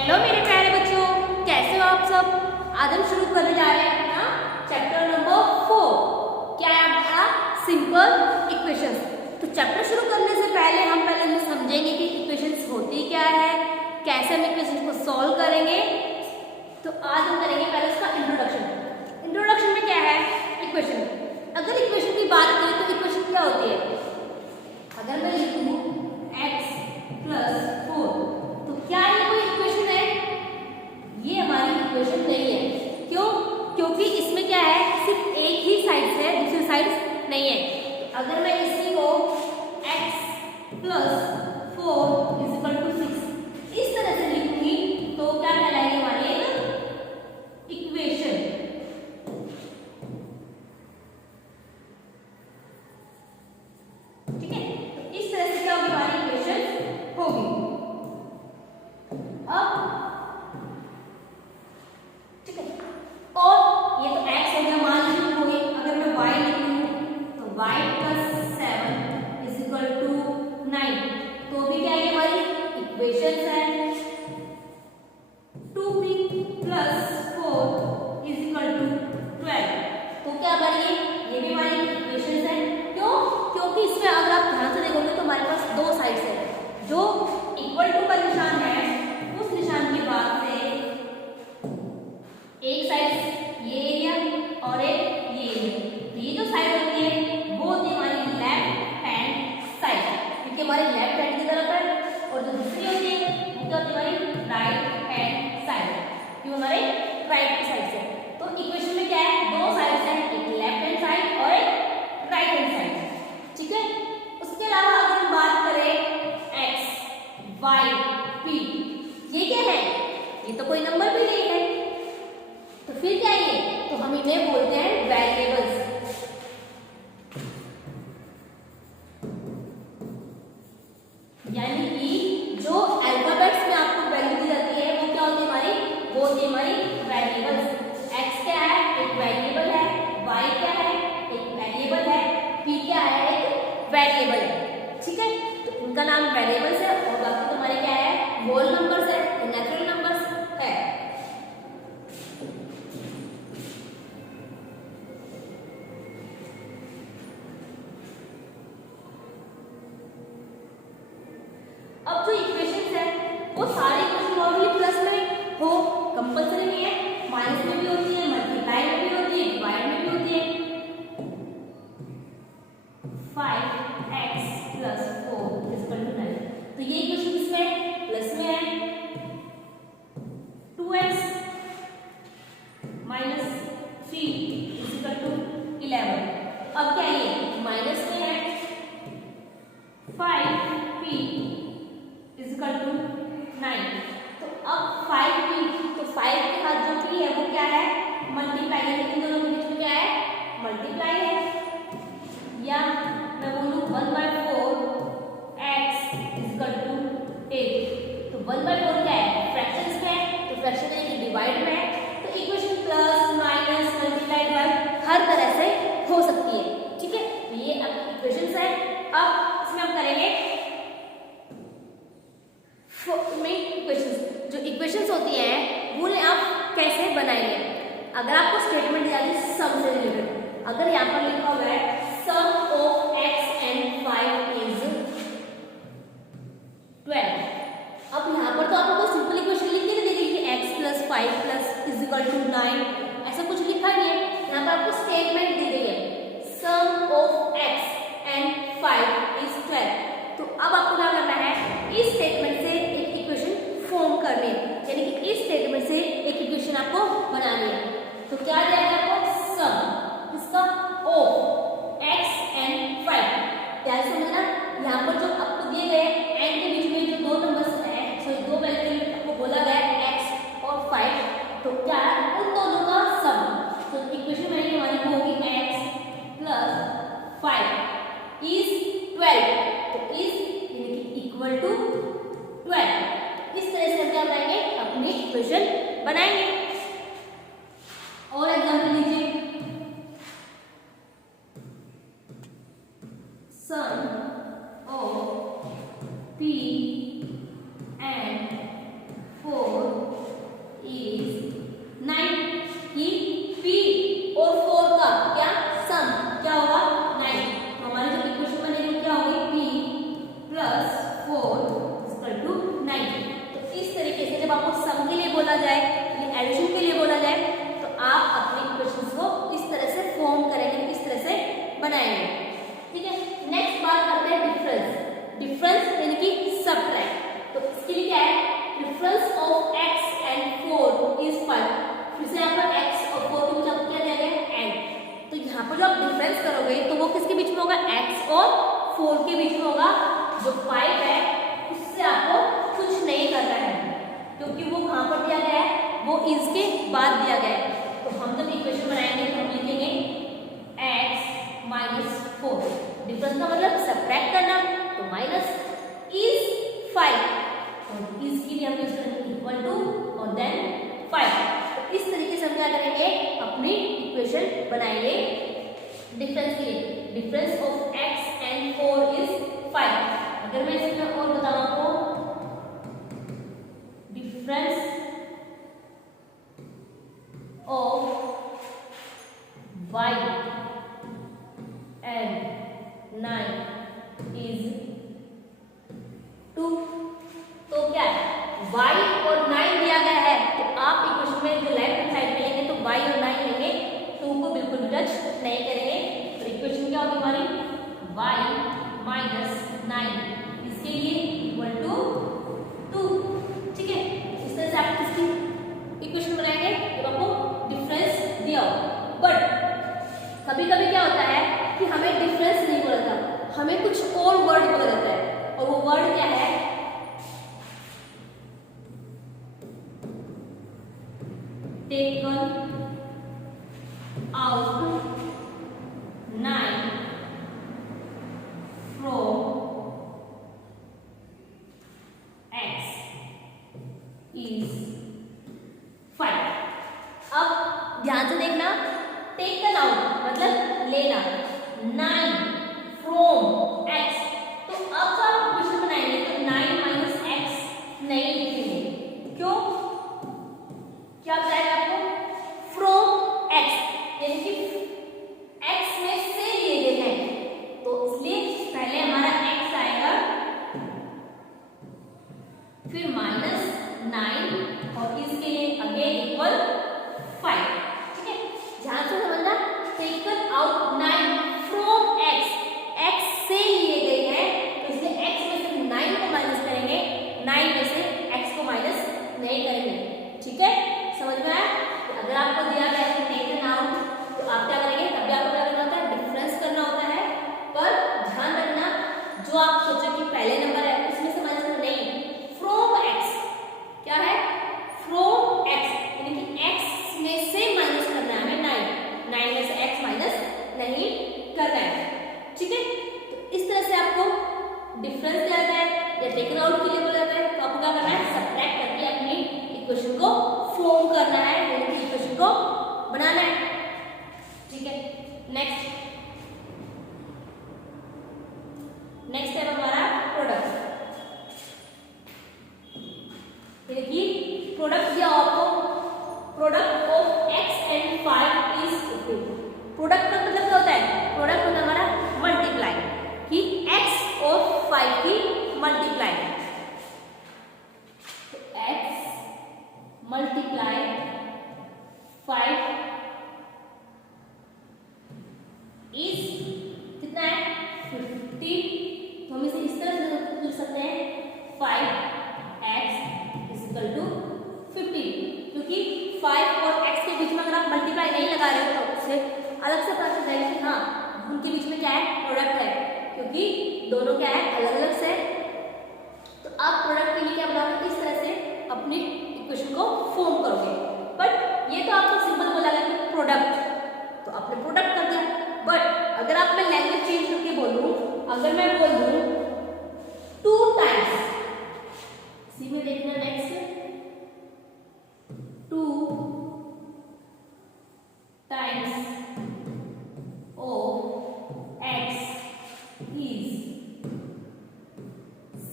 Hello मेरे प्यारे बच्चों, कैसे हो आप सब। आज हम शुरू करने जा रहे हैं अपना चैप्टर नंबर 4। क्या है हमारा? Simple equations. तो चैप्टर शुरू करने से पहले हम पहले ये समझेंगे कि इक्वेशंस होती क्या है, कैसे हम इक्वेशंस को सॉल्व करेंगे। तो आज हम करेंगे पहले उसका इंट्रोडक्शन। इंट्रोडक्शन में क्या है? इक्वेशन। अगर इक्वेशन की बात करें तो इक्वेशन क्या होती है? अगर मैं लिखूं x + 4, तो क्या ये कोई इक्वेशन है? ये हमारी इक्वेशन नहीं है। क्यों? क्योंकि इसमें क्या है, सिर्फ एक ही साइड है, दूसरी साइड नहीं है। तो अगर मैं इसी को x + 4 = 6 इस तरह से लिखूंगी तो क्या कहलाएगी हमारी इक्वेशन। ठीक है, तो इस तरह से क्या होगी हमारी इक्वेशन होगी। अब ठीक है, और ये तो x हो गया, मान लीजिए कोई अगर मैं y लिखूं तो y + 7 = 9, तो भी क्या है हमारी इक्वेशन है। 2b + 4 = 12, तो क्या हमारी ये भी हमारी इक्वेशन है। क्यों? क्योंकि इसमें अगर आप ध्यान से देखोगे तो हमारे पास दो साइड्स है। जो इक्वल टू का निशान है उस निशान के बाद से एक साइड ये एरिया और एक ये एरिया। ये जो साइड होती है वो होती है हमारी लेफ्ट हैंड साइड, क्योंकि हमारी लेफ्ट हैंड की तरफ है, और जो दूसरी होती है वो क्या होती है हमारी राइट हैंड साइड, क्यों हमारे राइट की साइड से। तो इक्वेशन में क्या है, दो साइड्स हैं, एक लेफ्ट हैंड साइड और एक राइट हैंड साइड। ठीक है, उसके अलावा अगर हम बात करें x, y, p, ये क्या है? ये तो कोई नंबर भी नहीं है, तो फिर क्या है ये? तो हम इन्हें बोलते हैं वेरिएबल्स। यानी कि जो अल्फाबेट्स में आपको वैल्यू दी जाती है वो क्या होती है हमारी? वो होती है हमारी वेरिएबल्स। x क्या है? एक वेरिएबल है। y क्या है? एक वेरिएबल है। p क्या है? एक वेरिएबल है। ठीक है, तो इनका नाम वेरिएबल्स है, और बाकी तुम्हारे क्या है? होल नंबर्स है, नेचुरल नंबर्स है। अब जो इक्वेशंस है वो सारे इक्वेशन नॉर्मली प्लस में हो, कंपल्सरी नहीं है, माइनस में भी होती है, मल्टीप्लाई में भी होती है, डिवाइड में भी होती है। 5x + 4 = 9, तो ये इक्वेशन किसमें? प्लस में है। 2x - 3 = 11, अब क्या ये माइनस में है। 5p = 9, तो अब 5p, तो 5 के साथ जो p है वो क्या है? मल्टीप्लाई है, लेकिन दोनों के बीच में क्या है? मल्टीप्लाई है। या मैं बोलूं 1/4 x = 8, तो 1/4 क्या है? फ्रैक्शंस में है, तो फ्रैक्शन यानी कि डिवाइड में है। तो equation plus minus multiply divide हर तरह से हो सकती है। ठीक है, तो ये अब इक्वेशंस है। अब इसमें हम करेंगे इक्वेशंस। जो इक्वेशंस होती है वो आप कैसे बनाएंगे? अगर आपको स्टेटमेंट दिया है सम से रिलेटेड, अगर यहाँ पर लिखा हुआ है सम ऑफ x and 5 is 12, अब यहाँ पर तो आपको सिंपल इक्वेशन लिख के दे देगी कि x + 5 = 9, ऐसा कुछ लिखा नहीं है। यहाँ पर आपको स्टेटमेंट दी गई है सम ऑफ x and 5 is 12, तो अब आपको क्या करना है? इस स्टेटमेंट से एक इक्वेशन फॉर्म करनी है, यानी कि इस स्टेटमेंट से एक इक्वेशन आपको बनानी है। तो क्या दिया गया आपको? सम इसका ऑफ x and 5, क्या समझना? यहाँ पर जो आपको दिए गए एंड के बीच में जो दो नंबर्स है, सॉरी दो वैल्यू आपको बोला गया है x और 5, तो क्या है? उन दोनों का सम। तो इक्वेशन में हमारी वो होगी x + 5 is 12, तो इज यानी कि इक्वल टू 12। इस तरह से हम क्या बनाएंगे? अपनी इक्वेशन बनाएंगे। और एग्जांपल लीजिए, सम ऑफ p and 4 बोला जाए, एडिशन के लिए बोला जाए, तो आप अपने इक्वेशंस को इस तरह से फॉर्म करेंगे, इस तरह से बनाएंगे। ठीक है, नेक्स्ट बात करते हैं डिफरेंस। डिफरेंस यानी कि सबट्रैक्ट। तो इसके लिए क्या है, difference of x and 4 is 5। फिर से यहाँ पर x और 4 के बीच आपको क्या दिया गया है, एंड। तो यहाँ पर जो आप डिफरेंस करोगे तो वो किसके बीच में होगा, x और 4 के बीच में होगा। जो 5 है उससे आपको कुछ नहीं करना है, क्योंकि वो कहाँ पर दिया गया है, वो इसके बाद दिया गया है। तो हम जब इक्वेशन बनाएंगे तो हम लिखेंगे x माइनस 4। डिफरेंस का मतलब सबट्रैक्ट करना, तो माइनस इज 5, और इज के लिए हम यूज करेंगे इक्वल टू और देन 5। तो इस तरीके से हम क्या करेंगे, अपनी इक्वेशन बनाएंगे डिफरेंस के लिए। Difference of x and 4 is 5। अगर मैं इसमें और बताऊं आपको, difference of y and 9 is 2। तो क्या है, y और 9 दिया गया है, तो आप इक्वेशन में जो लेफ्ट हैंड साइड में लेंगे तो y और 9 लेंगे, 2 को बिल्कुल भी टच नहीं करेंगे। तो इक्वेशन क्या होगी हमारी, y माइनस 9 इसके लिए इक्वल टू 2। ठीक है, इस तरह से आप किसकी इक्वेशन बनाएंगे जब आपको डिफरेंस दिया हो। बट कभी कभी क्या होता है कि हमें डिफरेंस नहीं बोला जाता, हमें कुछ और वर्ड बोला जाता है, और वो वर्ड क्या है, taken out 9 from x is 5। अब ध्यान से देखना, टेकन आउट मतलब लेना, 9 फ्रॉम x। तो अब जब आप इक्वेशन बनाएंगे तो 9 माइनस x नहीं लिखेंगे। क्यों, क्या बताएगा आपको, फ्रॉम x यानी कि x में से लिए गए हैं, तो इसलिए पहले हमारा x आएगा, फिर माइनस 9 और इसके लिए अगेन इक्वल 5। ठीक है, ध्यान से समझना, taken out 9 from x, x से लिए गए हैं, तो इसलिए x में से 9 को माइनस करेंगे, 9 में से x को माइनस नहीं करेंगे। ठीक है, समझ में आया। अगर आपको दिया गया है टेकन आउट, तो आप क्या करेंगे, तभी आपको क्या करना होता है, डिफरेंस करना होता है। पर ध्यान रखना, जो आप सोचो कि पहले नंबर है उसमें से माइनस करना नहीं, फ्रॉम x क्या है, फ्रॉम x यानी कि x में से माइनस करना है हमें 9 में से x माइनस नहीं करना है। ठीक है, तो इस तरह से आपको डिफरेंस दिया जाता है या टेकन आउट के लिए बोला जाता है, तो आपको क्या करना है, सबट्रैक्ट करके अपनी इक्वेशन को फॉर्म करना है, यानी कि इक्वेशन को बनाना है। ठीक है, नेक्स्ट है हमारा प्रोडक्ट। यानी कि प्रोडक्ट दिया आपको, product of x and 5 is equal. Product का मतलब क्या होता है, प्रोडक्ट होता है हमारा मल्टीप्लाई, कि x और 5 की मल्टीप्लाई, तो x मल्टीप्लाई 5 इज कितना है, 50। तो हम इसे इस तरह से लिख सकते हैं, 5x इज इक्वल टू 50, क्योंकि 5 और x के बीच में अगर आप मल्टीप्लाई नहीं लगा रहे हो तो उससे अलग से पता चलता है कि हाँ उनके बीच में क्या है, प्रोडक्ट है, क्योंकि दोनों क्या है, अलग अलग से। तो आप प्रोडक्ट के लिए क्या बनाओगे, इस तरह से अपनी इक्वेशन को फॉर्म करोगे। बट ये तो आपको सिंपल बोला गया कि प्रोडक्ट, तो आपने प्रोडक्ट कर दिया। बट अगर आप मैं लैंग्वेज चेंज करके बोलूं, अगर मैं बोल दूं 2 टाइम्स, इसी में देखना next, 2 times of x is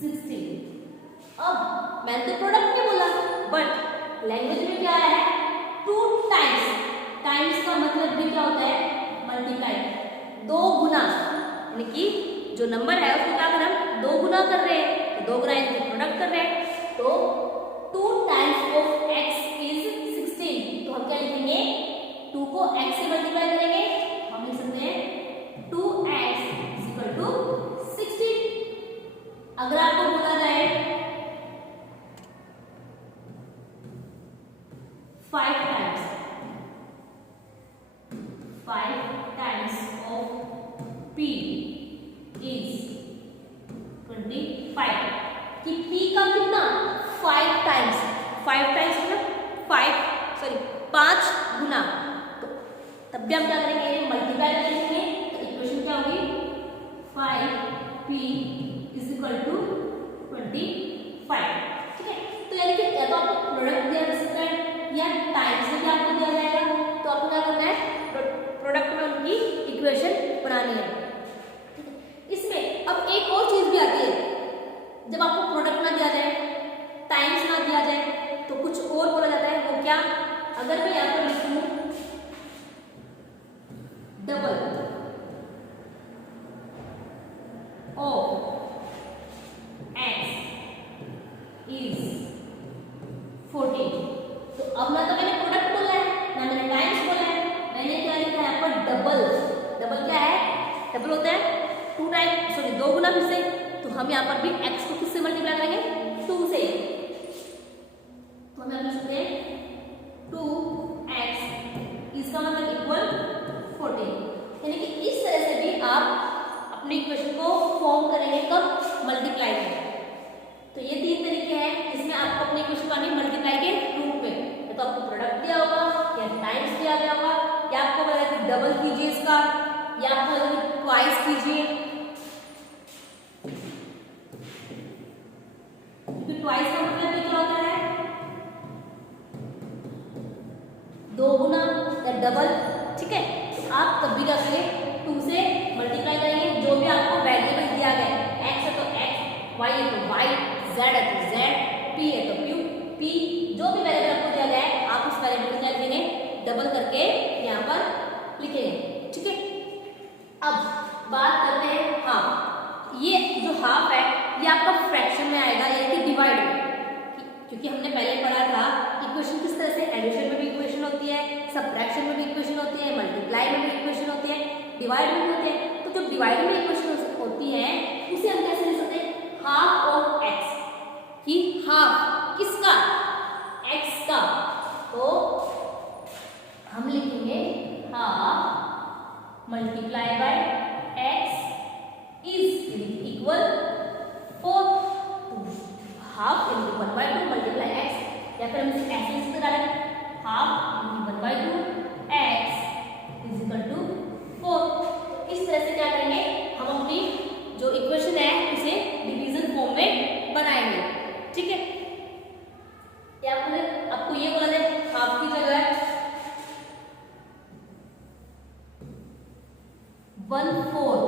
16। अब मैंने तो प्रोडक्ट नहीं बोला, बट लैंग्वेज में क्या है, 2 टाइम्स। टाइम्स का मतलब भी क्या होता है, मल्टीप्लाई, 2 गुना, यानी कि जो नंबर है उसको क्या कर रहे हैं, 2 गुना कर रहे हैं, तो 2 गुना यानी प्रोडक्ट कर रहे हैं। तो 2 टाइम्स ऑफ x x से मल्टीप्लाई करेंगे, हम लिख सकते हैं 2x = 16। अगर आपको बोला जाए 5 times of p is 25, कि p का कितना 5 टाइम्स, 5 टाइम्स मतलब 5 गुना, तो तब भी हम क्या करेंगे मल्टीप्लाई करेंगे, तो इक्वेशन क्या होगी 5p = 25। ठीक है, तो यानी कि या तो आपको प्रोडक्ट दिया जा सकता है या टाइम्स में भी आपको दिया जाएगा, तो आपको क्या करना है प्रोडक्ट में उनकी इक्वेशन बनानी है। ठीक है, इसमें अब एक और चीज भी आती है, जब आपको प्रोडक्ट ना दिया जाए, टाइम्स ना दिया जाए, तो कुछ और बोला जाता है, वो क्या, अगर मैं यहाँ पर लिखूं डबल ऑफ x is 14, तो अब ना तो मैंने प्रोडक्ट बोला है ना मैंने टाइम्स बोला है, मैंने क्या लिखा है यहाँ पर डबल। डबल क्या है, डबल होता है 2 टाइम, सॉरी 2 गुना फिर से, तो हम यहाँ पर भी x को किससे मल्टीप्लाई करेंगे 2 से, तो हम लिख सकते हैं 2x इसका मतलब इक्वल 14। यानी कि इस तरह से भी आप अपनी इक्वेशन को फॉर्म करेंगे कब मल्टीप्लाई में। तो ये 3 तरीके हैं जिसमें आपको अपनी इक्वेशन पानी मल्टीप्लाई के रूप में, या तो आपको प्रोडक्ट दिया होगा या टाइम्स दिया गया होगा, या आपको बोला कि डबल कीजिए इसका, या आपको बोला कि ट्वाइस कीजिए, क्योंकि ट्वाइस का मतलब क्या होता है 2 गुना या डबल। ठीक है, तो आप कभी क्या करें 2 से मल्टीप्लाई करेंगे, जो भी आपको वेरिएबल दिया गया है, x है तो x, y है तो y, z है तो z, p है तो p, जो भी वेरिएबल आपको दिया गया है आप उस वेरिएबल को क्या लिखेंगे डबल करके यहाँ पर लिखेंगे। ठीक है, अब बात करते हैं हाफ। ये जो हाफ है ये आपका फ्रैक्शन में आएगा, यानी कि डिवाइड में, क्योंकि हमने पहले पढ़ा था इक्वेशन किस तरह से एडिशन में भी इक्वेशन होती है, सब्ट्रैक्शन में भी इक्वेशन होती है, मल्टीप्लाई में भी इक्वेशन होती है, डिवाइड में भी होती है। तो जो डिवाइड में इक्वेशन होती है उसे हम कैसे लिख सकते हैं हाफ ऑफ x, कि हाफ किसका x का, तो हम लिखेंगे half multiply by x is equal 4, half into 1/2 multiply x, या फिर हम इसे ऐसे लिख सकते हैं half into 1/2 x is equal to 4। इस तरह से क्या करेंगे हम अपनी जो इक्वेशन है उसे डिवीजन फॉर्म में बनाएंगे। ठीक है, या आपको ये बोला जाए हाफ की जगह 1/4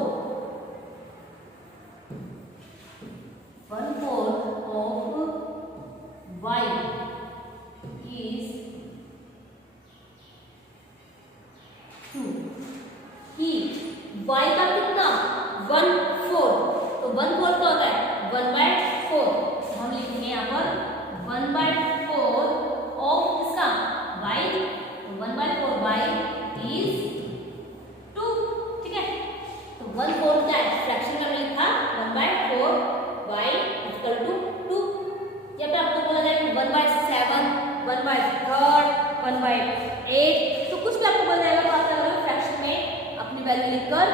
of y is 2, कि y का कितना 1/4, तो 1/4 क्या होता है 1/4, हम लिखेंगे यहाँ पर 1/4 ऑफ इसका y, 1/4 y is 2। ठीक है, तो 1/4 क्या है फ्रैक्शन में लिखा 1/4 y इक्वल टू 2, या फिर आपको बोला जाए 1/7, 1/3, 1/8, तो कुछ भी आपको बोला जाएगा, तो आप क्या करोगे फ्रैक्शन में अपनी वैल्यू लिखकर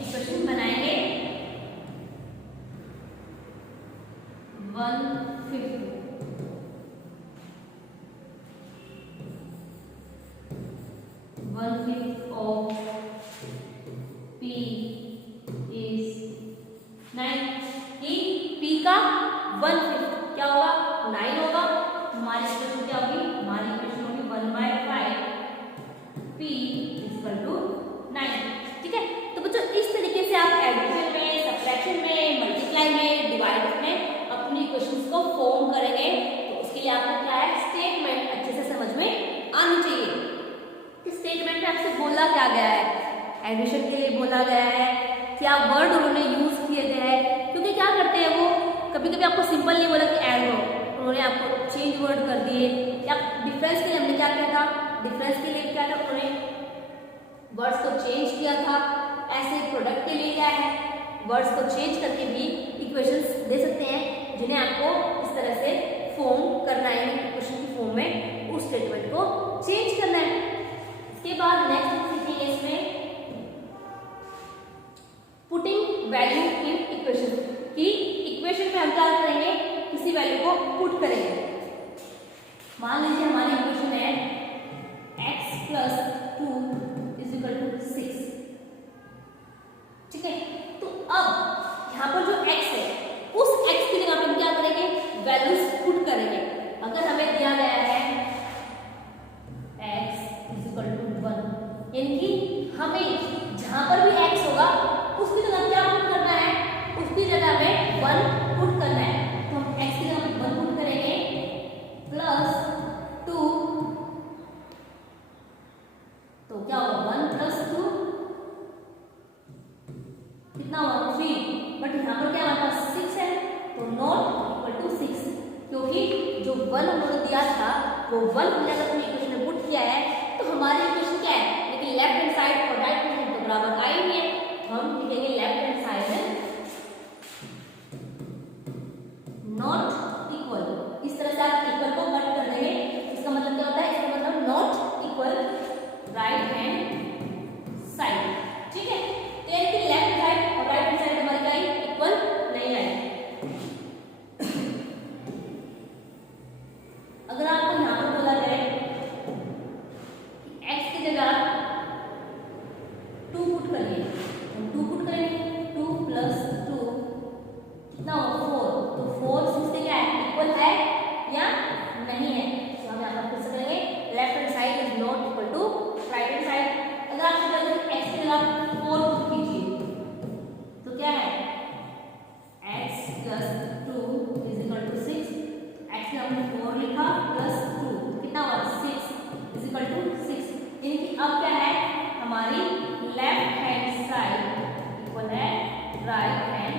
इक्वेशन बनाएंगे 1/5 of p is 9, कि p का 1/5 क्या होगा 9 होगा, हमारी इक्वेशन क्या होगी, हमारी इक्वेशन होगी 1/5 p इक्वल टू 9। ठीक है, तो बच्चों इस तरीके से आप एडिशन में, सब्ट्रैक्शन में, मल्टीप्लाई में, डिवाइड में अपनी इक्वेशंस को फॉर्म करेंगे। तो उसके लिए आपको क्या है स्टेटमेंट अच्छे से समझ में आनी चाहिए। इस स्टेटमेंट में आपसे बोला क्या गया है, एडिशन के लिए बोला गया है, क्या वर्ड उन्होंने यूज किए गए हैं, क्योंकि क्या करते हैं वो कभी कभी आपको सिंपल नहीं बोला कि ऐड हो, उन्होंने आपको चेंज वर्ड कर दिए, या डिफरेंस के लिए हमने क्या किया था डिफरेंस के लिए क्या था, उन्होंने वर्ड्स को चेंज किया था। ऐसे प्रोडक्ट के लिए क्या है, वर्ड्स को चेंज करके भी इक्वेशंस दे सकते हैं, जिन्हें आपको इस तरह से फॉर्म करना है, इक्वेशन की फॉर्म में उस स्टेटमेंट को चेंज करना है। इसके बाद नेक्स्ट सीखेंगे इसमें पुटिंग वैल्यू इन इक्वेशन, कि इक्वेशन में हम क्या करेंगे, किसी वैल्यू को पुट करेंगे। मान लीजिए हमारी इक्वेशन है x + 2 = 6, ठीक है। तो अब यहाँ पर जो x है, उस x की जगह पर हम क्या करेंगे, वैल्यूज पुट करेंगे। अगर हमें दिया गया है x = 1, यानी कि हमें जहां पर भी x होगा उसकी जगह क्या पुट करना है, उसकी जगह में 1 पुट करना है। तो हम x की जगह 1 पुट करेंगे +2, तो क्या होगा 1 + 2 कितना होगा 3, बट यहाँ पर क्या हमारे पास 6 है, तो नॉट = 6, क्योंकि जो 1 उन्होंने दिया था वो 1 हमने अगर अपनी इक्वेशन में पुट किया है तो हमारी इक्वेशन क्या है, लेकिन लेफ्ट हैंड साइड और राइट हैंड साइड तो बराबर का ही नहीं है, तो हम लिखेंगे लेफ्ट हैंड साइड में नॉट इक्वल। इस तरह से आप इक्वल को कट कर देंगे, इसका मतलब क्या होता है, इसका मतलब not equal right hand side, ठीक है। तो यानी कि लेफ्ट साइड और राइट हैंड साइड हमारे क्या है, इक्वल नहीं है। अगर आपको यहाँ पर बोला जाए x की जगह 2 पुट करिए, हम 2 पुट करेंगे, 2 + 2 कितना होगा 4, तो 4 6 से क्या है, इक्वल है या नहीं है। तो हम यहाँ पर फिर से करेंगे left hand side is not equal to right hand side. अगर आपसे बोला x की जगह 4 पुट कीजिए, तो क्या है x + 2 = 6, x ने हमने 4 लिखा +2, कितना हुआ 6 = 6, यानी कि अब क्या है, हमारी लेफ्ट हैंड साइड इक्वल है राइट हैंड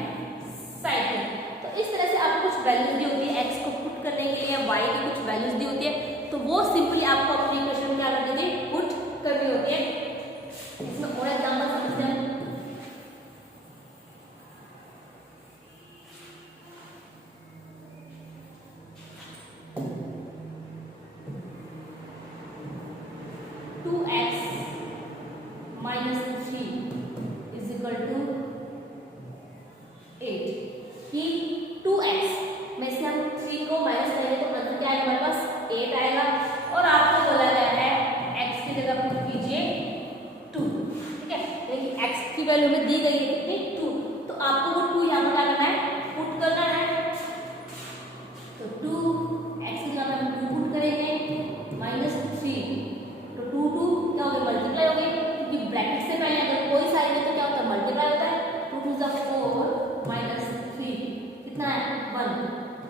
साइड। तो इस तरह से आपको कुछ वैल्यूज दी होती है x को पुट करने के लिए, y की कुछ वैल्यूज दी होती है, तो वो सिंपली आपको अपनी इक्वेशन में क्या करनी होती है, पुट करनी होती है। इसमें और एग्जांपल समझते हैं। वैल्यू में दी गई है कितनी 2, तो आपको वो 2 यहाँ पर क्या करना है, पुट करना है। तो 2 x की जगह हम 2 पुट करेंगे -3, तो 2 2 क्या होगा, मल्टीप्लाई हो गए, क्योंकि ब्रैकेट से पहले अगर कोई साइन है तो क्या होता है, मल्टीप्लाई होता है। 2 2 = 4 -3 कितना है 1,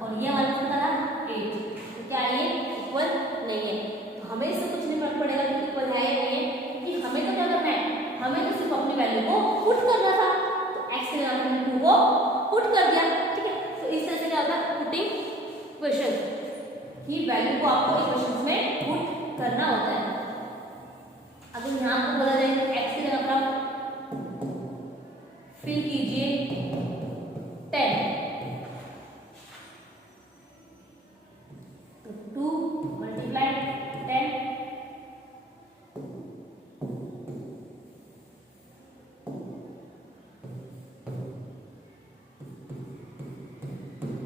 और ये हमारा कितना था 8, तो क्या ये इक्वल नहीं है। तो हमें इससे कुछ नहीं फर्क पड़ेगा कि इक्वल है या नहीं है, क्योंकि हमें तो क्या करना है, हमें तो सिर्फ अपनी वैल्यू को पुट करना था। तो x के जगह हमने 2 को पुट कर दिया, ठीक है। तो इस तरह से क्या होता है, पुटिंग इक्वेशन, की वैल्यू को आपको इक्वेशंस में पुट करना होता है। अगर यहाँ पर बोला जाए तो x की जगह पर फिल कीजिए 10, तो 2 × 10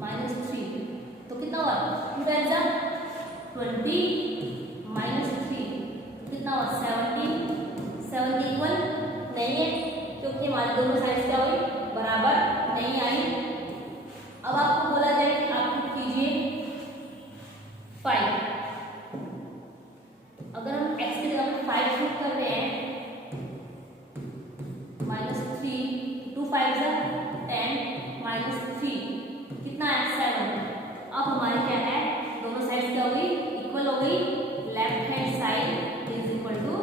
-3, तो कितना हुआ 2 × 20 -3 कितना हुआ 17, 7 इक्वल नहीं है, क्योंकि हमारे दोनों साइड क्या हुई, बराबर नहीं आई। अब आपको बोला जाए कि आप पुट कीजिए 5, अगर हम x की जगह 5 पुट कर रहे हैं -3, 2 5 10 -3 कितना है 7। अब हमारी क्या है, दोनों साइड क्या हो गई, इक्वल हो गई, left hand side is equal to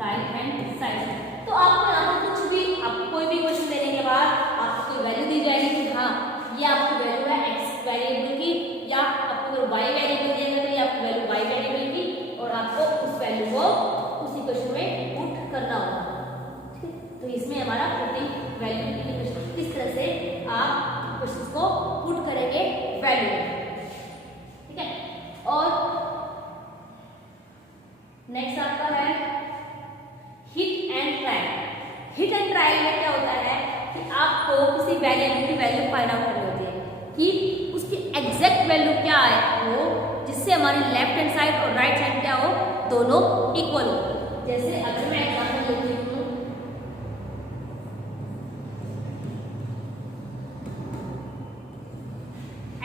right hand side. तो आपको यहाँ पर कुछ भी, आपको कोई भी क्वेश्चन देने के बाद आपको कोई वैल्यू दी जाएगी कि हाँ ये आपकी वैल्यू है x वेरिएबल की, या आपको अगर y वेरिएबल दिया गया तो ये आपकी वैल्यू y वेरिएबल की, और आपको उस वैल्यू को उस इक्वेशन में पुट करना होगा। ठीक है, तो इसमें हमारा पुटिंग वैल्यू इक्वेशन, किस तरह से आप क्वेश्चंस को पुट करेंगे वैल्यू। ठीक है, और नेक्स्ट आपका है hit and trial. Hit and trial में क्या होता है कि आपको किसी वेरिएबल की वैल्यू फाइंड आउट करनी होती है कि उसकी एग्जैक्ट वैल्यू क्या है वो, जिससे हमारी लेफ्ट हैंड साइड और राइट साइड क्या हो, दोनों इक्वल हो। जैसे अगर मैं एग्जांपल लेती हूँ,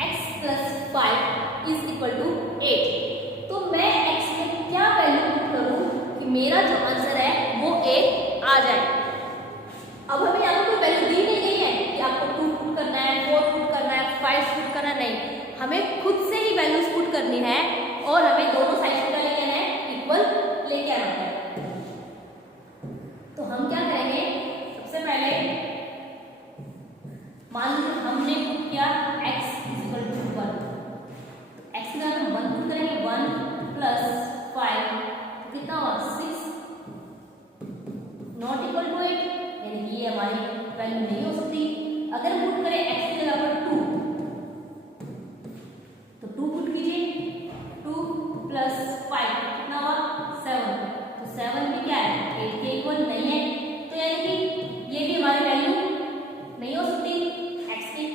x + 5 = 8, तो मैं x में क्या वैल्यू पुट करूँ कि मेरा जो आंसर है वो 8 आ जाए। अब हमें यहाँ कोई वैल्यू दी नहीं गई है कि आपको 2 पुट करना है, 4 पुट करना है, 5 पुट करना, नहीं, हमें खुद से ही वैल्यूज पुट करनी है और हमें दोनों साइड का लेके आना है, इक्वल लेके आना है। तो हम क्या करेंगे, सबसे पहले मान लीजिए हमने पुट किया x = 1, x का हम 1 पुट करेंगे, 1 + 5 कितना हुआ, 6 नॉट इक्वल टू 8, यानी कि ये हमारी वैल्यू नहीं हो सकती। अगर हम पुट करें x की जगह पर 2, तो 2 पुट कीजिए, 2 + 5 कितना हुआ, 7, तो 7 भी क्या है, 8 के इक्वल नहीं है, तो यानी कि ये भी हमारी वैल्यू नहीं हो सकती x की।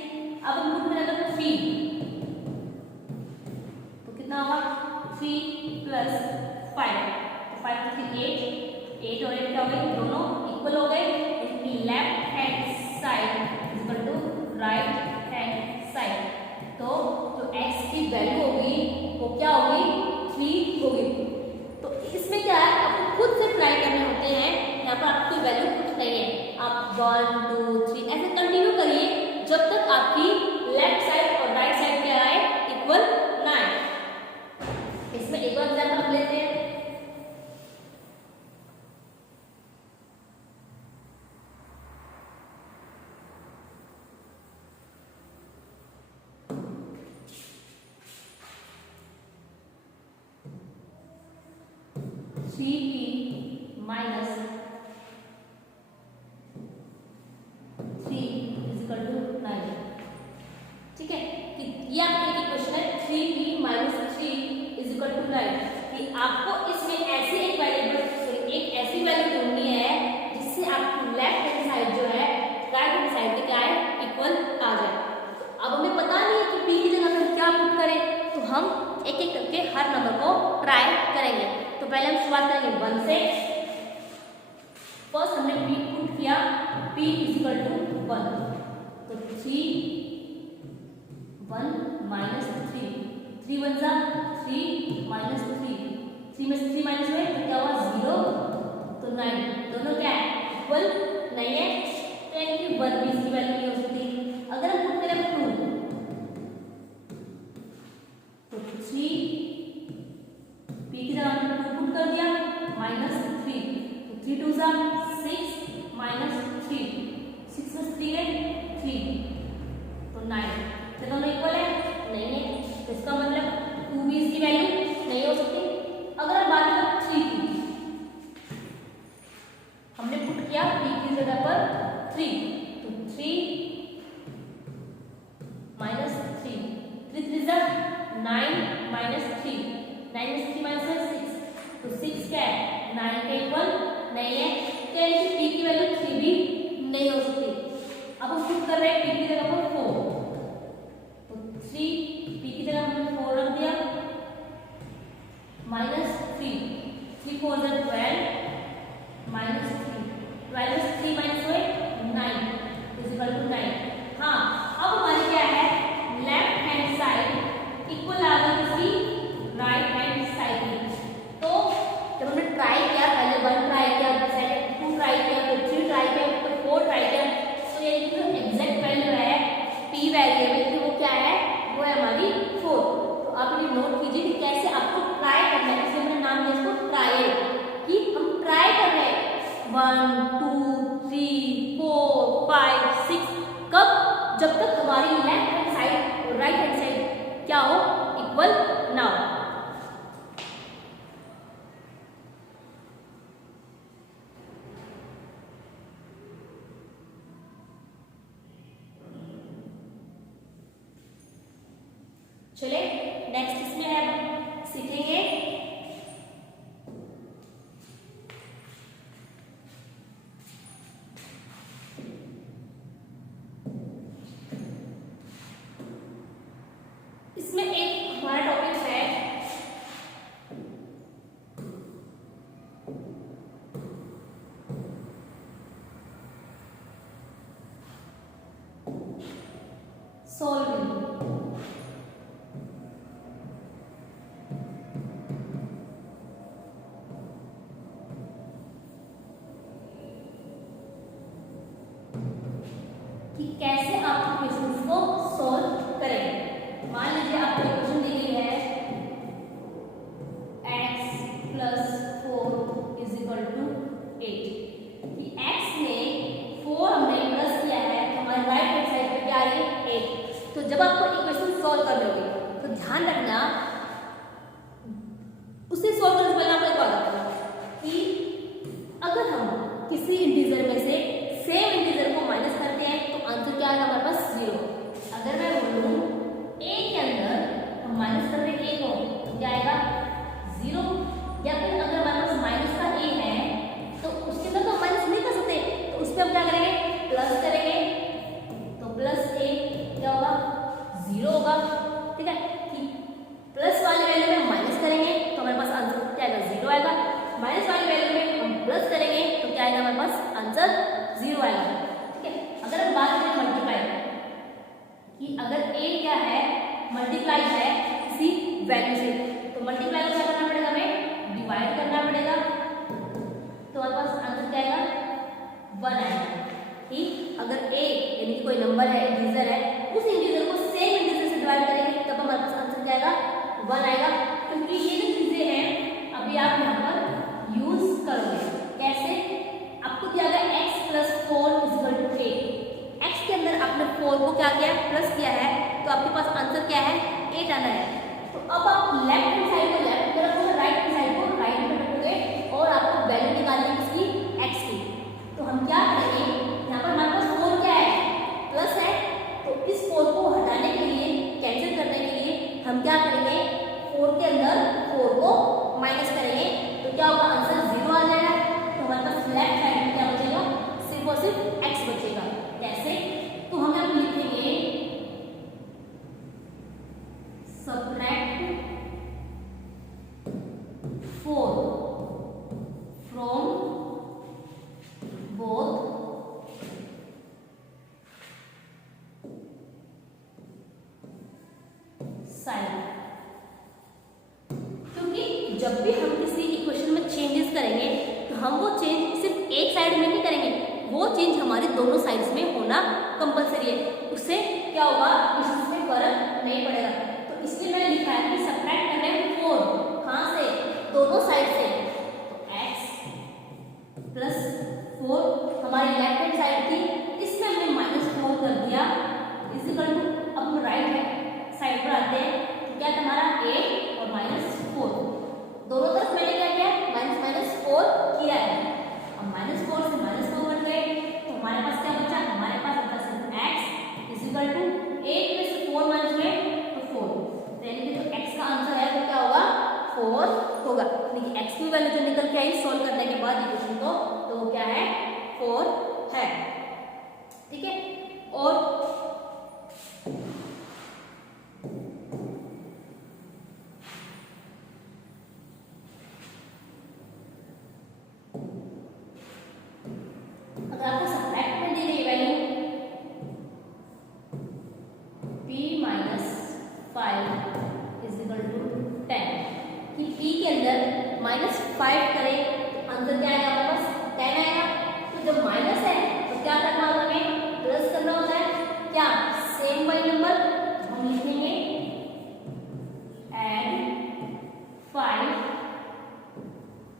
अब हम पुट करें अगर 3, तो कितना हुआ, 3 + 5, तो 5 × 3 8 और 8 क्या हो गए, दोनों इक्वल हो गए। Left hand side = right hand side, तो जो x की वैल्यू होगी वो क्या होगी, 3 होगी। तो इसमें क्या है, आपको खुद से ट्राई करने होते हैं, यहाँ पर आपकी वैल्यू कुछ नहीं है, आप 1 2 3 ऐसे कंटिन्यू करिए जब तक आपकी लेफ्ट साइड और राइट साइड क्या आए, इक्वल ना आए। इसमें एक और एग्जाम्पल लेते हैं, -3 = 9। ठीक है, कि ये आपका एक क्वेश्चन है 3p - 3 = 9, कि आपको इसमें ऐसे एक वेरिएबल, एक ऐसी वैल्यू ढूंढनी है जिससे आपकी लेफ्ट हैंड साइड जो है राइट हैंड साइड के क्या है, इक्वल आ जाए। तो अब हमें पता नहीं है कि p की जगह पर क्या पुट करें, तो हम एक एक करके हर नंबर को ट्राई करेंगे। तो पहले हम शुरुआत करेंगे 1 से। फर्स्ट हमने p पुट किया, p = 1, तो 3 1 - 3, 3 1 जा 3 - 3, 3 में से 3 माइनस हुए तो क्या हुआ, 0, तो 9, दोनों क्या है, इक्वल नहीं है, तो यानी कि 1 भी इसकी वैल्यू नहीं हो सकती। अगर हम पुट करें 2, तो 3 p की जगह हमने 2 पुट कर दिया, -3, तो 3 2 जा 6 - 3, 6 में 3 है 3, तो 9, तो दोनों इक्वल है, नहीं है, तो इसका मतलब 2 भी इसकी वैल्यू नहीं हो सकती। अगर हम बात करें 3 की, हमने पुट किया p की जगह पर 3, तो 3 - 3, 3 3 जा 9 - 3, 9 में से 3 माइनस 6, तो 6 क्या है, 9 के इक्वल नहीं है, तो यानी कि p की वैल्यू 3 भी नहीं हो सकती। अब हम पुट कर रहे हैं p की जगह पर 4, तो 3 p की जगह हमने 4 रख दिया, -3, 3 4 जा 12, -3, 12 में से 3 माइनस हुए 9 = 9। हाँ, अब हमारी क्या है, लेफ्ट हैंड साइड इक्वल आ गई इसकी राइट हैंड साइड की। तो जब हमने ट्राई किया, पहले 1 ट्राई किया, सेकंड 2 ट्राई किया, फिर 3 ट्राई किया, फिर 4 ट्राई किया, तो ये जो एग्जैक्ट वैल्यू है p वेरिएबल की, वो क्या है, वो है हमारी 4। तो आप ये नोट कीजिए कि कैसे आपको ट्राई करना है, इसलिए मैंने नाम दिया इसको ट्रायल, कि हम ट्राई कर रहे हैं 1 2 3 4 5 6, कब, जब तक हमारी लेफ्ट हैंड साइड और राइट हैंड साइड क्या हो, इक्वल ना हो। चले नेक्स्ट इसमें है सीखेंगे इसमें एक हमारा टॉपिक है सॉल्विंग। कि कैसे आप क्वेश्चंस को सॉल्व करें। मान लीजिए आपको क्वेश्चन दी गई है x + 4 = 8 कि x में 4 हमने प्लस किया है तो हमारे राइट हैंड साइड पे क्या आ रही है 8। तो जब आपको इक्वेशन सॉल्व कर लोगे तो ध्यान रखना उसे सॉल्व करने से पहले आपको एक बात बताऊं कि अगर हम किसी इंटीजर में से सेम इंटीजर को माइनस करते हैं तो आंसर क्या आएगा हमारे पास 0। अगर मैं बोलूं a के अंदर हम माइनस कर रहे हैं a को तो क्या आएगा 0। या फिर अगर हमारे पास माइनस का a है तो उसके अंदर तो माइनस नहीं कर सकते तो उस पर हम क्या करेंगे प्लस करेंगे तो प्लस a क्या होगा 0 होगा। ठीक है कि प्लस वाले वैल्यू में हम माइनस करेंगे तो हमारे पास आंसर क्या आएगा 0 आएगा। माइनस वाली वैल्यू में हम प्लस करेंगे तो क्या आएगा हमारे पास आंसर 0 आएगा। ठीक है अगर हम बात करें मल्टीप्लाई कि अगर a क्या है मल्टीप्लाई है किसी वैल्यू से तो मल्टीप्लाई को क्या करना पड़ेगा हमें डिवाइड करना पड़ेगा तो हमारे पास आंसर क्या आएगा 1 आएगा। ठीक अगर a यानी कि कोई नंबर है इंटीजर है उस इंटीजर को सेम इंटीजर से डिवाइड करेंगे तब हमारे पास आंसर क्या आएगा 1 आएगा। क्योंकि ये जो चीजें हैं अभी आप यहाँ पर यूज करोगे कैसे आपको दिया गया x + 4 = 8। x के अंदर आपने 4 को क्या किया है प्लस किया है तो आपके पास आंसर क्या है 8 आना है। तो अब आप लेफ्ट हैंड साइड को लेफ्ट की तरफ और राइट हैंड साइड को राइट में रखोगे और आपको वैल्यू निकालनी है इसकी x की। तो हम क्या करेंगे यहाँ पर हमारे पास 4 क्या है प्लस है तो इस 4 को हटाने के लिए कैंसिल करने के लिए हम क्या करेंगे 4 के अंदर 4 को माइनस करेंगे तो क्या होगा आंसर 0 आ जाएगा। तो हमारे पास लेफ्ट साइड में क्या बचेगा सिर्फ और सिर्फ x बचेगा। कैसे तो हम यहाँ लिखेंगे subtract 4 from both साइड। क्योंकि जब भी हम किसी इक्वेशन में चेंजेस करेंगे तो हम वो चेंज सिर्फ एक साइड में नहीं करेंगे वो चेंज हमारे दोनों साइड्स में होना कंपलसरी है। उससे क्या होगा इक्वेशन में फर्क नहीं पड़ेगा। तो इसलिए मैंने लिखा है कि सब्ट्रैक्ट कर रहे हैं 4 कहाँ से दोनों साइड से तो x + 4 हमारी लेफ्ट हैंड साइड थी इसमें हमने -4 कर दिया इक्वल टू अब हम राइट साइड पर आते हैं तो क्या हमारा a और -4 दोनों तरफ मैंने क्या किया -4 किया है। अब -4 से -4 बन गए तो हमारे पास क्या बचा हमारे पास बचा सिर्फ x इक्वल टू 8 में से 4 माइनस हुए तो 4 तो यानी कि जो x का आंसर है वो क्या होगा 4 होगा। यानी कि x की वैल्यू जो निकल के आई सॉल्व करने के बाद इक्वेशन को तो वो क्या है 4 है। ठीक है और अगर आपको सब्ट्रैक्ट में दी गई वैल्यू p - 5 = 10 कि p के अंदर -5 करें तो आंसर क्या आएगा हमारे पास 10 आएगा। तो जब माइनस है तो क्या करना होता है प्लस करना होता है क्या सेम वाई नंबर हम लिखेंगे एड 5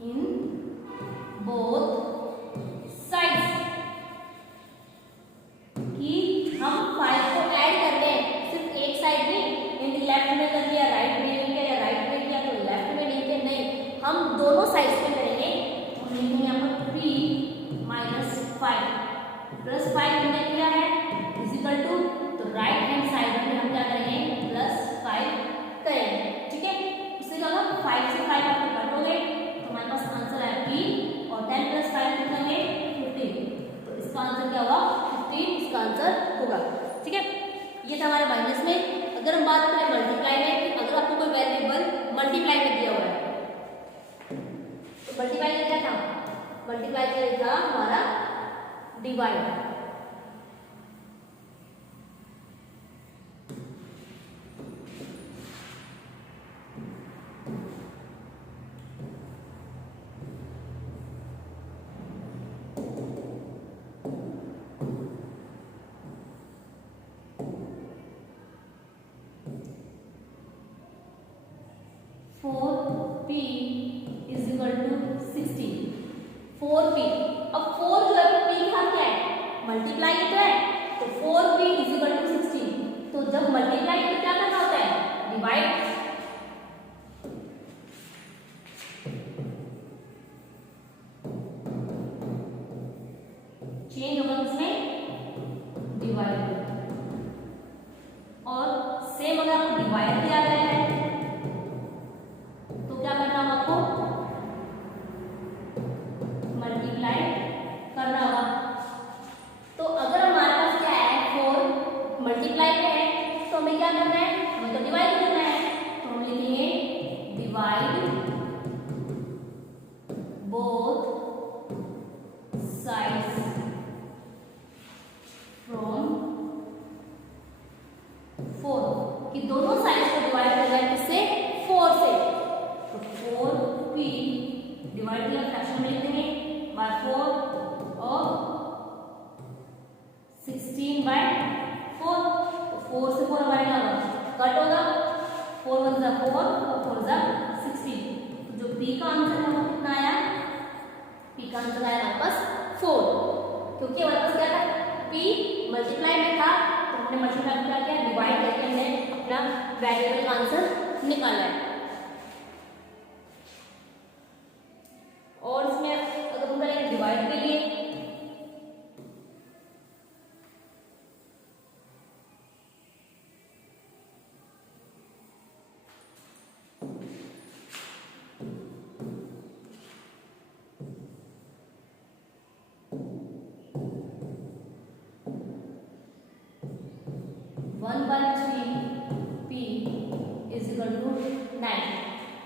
इन बोथ साइड्स कि हम 5 को ऐड कर रहे हैं सिर्फ एक साइड में यानी लेफ्ट में कर दिया राइट में नहीं किया या राइट में किया तो लेफ्ट में नहीं किया नहीं हम दोनों साइड्स में करेंगे। हम लिखेंगे यहाँ पर p - 5 +5 हमने किया है इक्वल टू तो राइट हैंड साइड में मल्टीप्लाई करेगा हमारा divide. 4p is equal to 16। 4p, अब 4 जो है p का क्या है, मल्टीप्लाई तो है, तो 4p इज इक्वल टू 16। तो जब मल्टीप्लाई तो क्या करना होता है, डिवाइड। चेंज होगा किसमें, डिवाइड। और सेम अगर आपको डिवाइड किया गया है तो क्या करना होगा, आपको मल्टीप्लाई करना होगा। तो अगर हमारे पास क्या है, 4 मल्टीप्लाई में है तो हमें क्या करना है, हमें तो डिवाइड करना है। तो हम लिखेंगे डिवाइड बोथ साइड्स फ्रॉम 4, कि दोनों साइड्स को डिवाइड करना है किससे, 4 से। तो 4p डिवाइड किया, फ्रैक्शन में लिख देंगे बाय 4 और 16 बाय 4। तो 4 से 4 हमारे क्या होगा, कट होगा, 4 1 जा 4 और 4 जा 16। तो जो p का आंसर है वो कितना आया, p का आंसर आया हमारे पास 4, क्योंकि हमारे पास क्या था, p मल्टीप्लाई में था तो हमने मल्टीप्लाई क्या किया, डिवाइड करके हमने अपना वेरिएबल का आंसर निकाला है। और इसमें अगर हम करेंगे डिवाइड के लिए, one by 3p is equal to 9।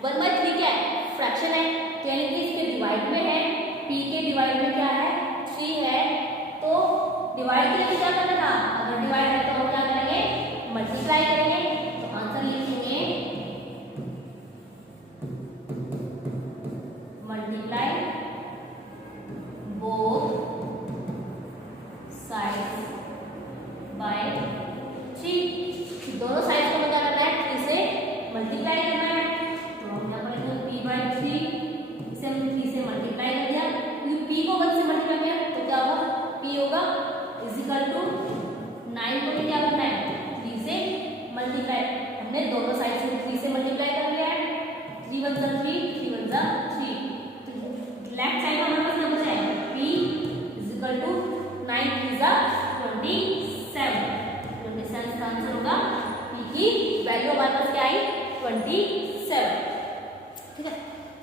1 by 3 क्या है, फ्रैक्शन है, तो यानी कि इसके डिवाइड में है, p के डिवाइड में क्या है, 3 है। तो डिवाइड के लिए क्या करना था, अगर डिवाइड है तो हम क्या करेंगे, मल्टीप्लाई करेंगे। तो आंसर लिखेंगे मल्टीप्लाई बोथ साइड्स बाय 3। दोनों साइड को क्या करना है, 3 से मल्टीप्लाई करना है। तो हम यहाँ पर p बाय 3, इसे हम 3 से मल्टीप्लाई कर दिया, क्योंकि p को 1 से मल्टीप्लाई किया तो क्या होगा, p होगा इज इक्वल टू 9 को क्या करना है, 3 से मल्टीप्लाई। हमने दोनों साइड से 3 से मल्टीप्लाई कर लिया है, 3 1 जा 3, 3 1 जा 3। तो लेफ्ट साइड में हमारे पास क्या बचा है, p इज इक्वल टू 9 3 जा 27। का आंसर होगा, p की वैल्यू हमारे पास क्या आई, 27। ठीक है,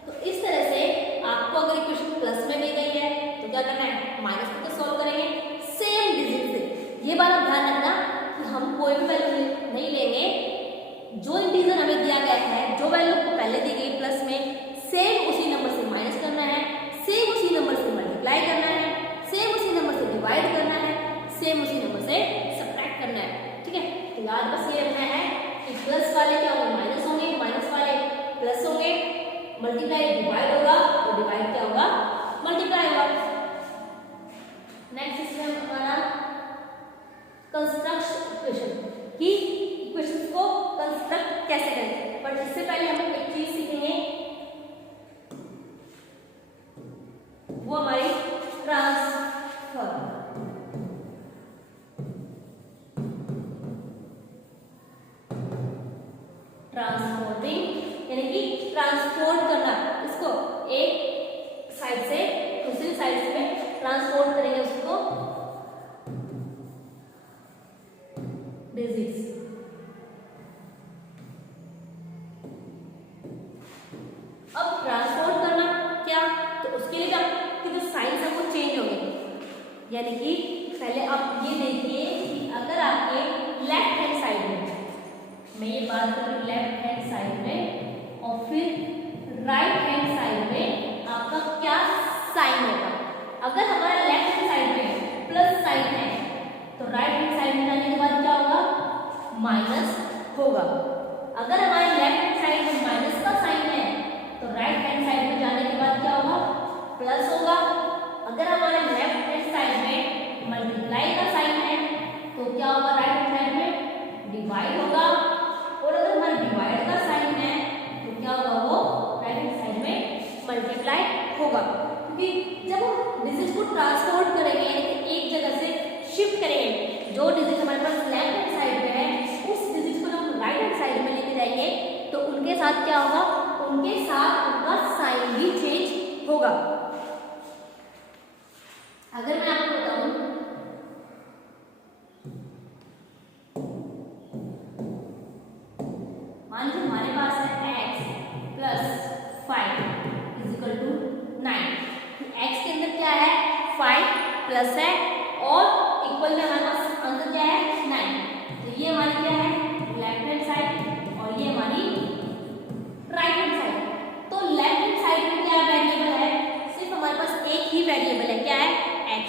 तो इस तरह से आपको अगर इक्वेशन प्लस में दी गई है तो क्या करना है, माइनस में तो सॉल्व करेंगे सेम डिजिट से। ये बात आप ध्यान रखना कि हम कोई भी वैल्यू नहीं लेंगे, जो इंटीजर हमें दिया गया है, जो वैल्यू को पहले दी गई प्लस में, सेम उसी नंबर से माइनस करना है, सेम उसी नंबर से मल्टीप्लाई करना है, सेम उसी नंबर से डिवाइड करना है, सेम उसी नंबर से सब्ट्रैक्ट करना है। ठीक है, तो याद बस ये रखना है कि प्लस वाले क्या होंगे, माइनस होंगे, माइनस वाले प्लस होंगे, मल्टीप्लाई डिवाइड होगा तो डिवाइड क्या होगा, मल्टीप्लाई होगा। नेक्स्ट इसमें हमारा कंस्ट्रक्ट इक्वेशन, कि इक्वेशंस को कंस्ट्रक्ट कैसे करें। बट इससे पहले हम एक चीज सीखेंगे, वो हमारी ट्रांसफर। ट्रांसपोर्टिंग यानी कि ट्रांसपोर्ट करना, इसको एक साइड से दूसरी साइड में ट्रांसपोर्ट करेंगे उसको डिजिट्स। अब ट्रांसपोर्ट करना क्या, तो उसके लिए आपके जो साइंस है वो चेंज होंगे। यानी कि पहले आप ये देखिए कि अगर आपके लेफ्ट हैंड साइड में, मैं ये बात करूँ लेफ्ट हैंड साइड में, और फिर राइट हैंड साइड में आपका क्या साइन होगा, माइनस होगा। अगर हमारे लेफ्ट हैंड साइड में माइनस का साइन है तो राइट हैंड साइड में जाने के बाद क्या होगा, प्लस होगा। अगर हमारे लेफ्ट हैंड साइड में मल्टीप्लाई का साइन है तो क्या होगा, राइट हैंड साइड में डिवाइड होगा। और अगर हमारे डिवाइड का साइन है तो क्या होगा, वो राइट हैंड साइड में मल्टीप्लाई होगा। क्योंकि जब हम डिजिट को ट्रांसपोर्ट करेंगे, एक जगह से शिफ्ट करेंगे, जो डिजिट हमारे पास लेफ्ट हैंड साइड में है उस डिजिट को जब हम राइट हैंड साइड में लेके जाएंगे तो उनके साथ क्या होगा, उनके साथ उनका साइन भी चेंज होगा। अगर मैं आपको बताऊं, मान लीजिए हमारे पास है x plus 5 is equal to 9। x के अंदर क्या है, 5 प्लस है और इक्वल में हमारे पास आंसर क्या है, 9। तो ये हमारी क्या है, लेफ्ट हैंड साइड और ये हमारी राइट हैंड साइड। तो लेफ्ट हैंड साइड में क्या वेरिएबल है, सिर्फ हमारे पास एक ही वेरिएबल है, क्या है, x।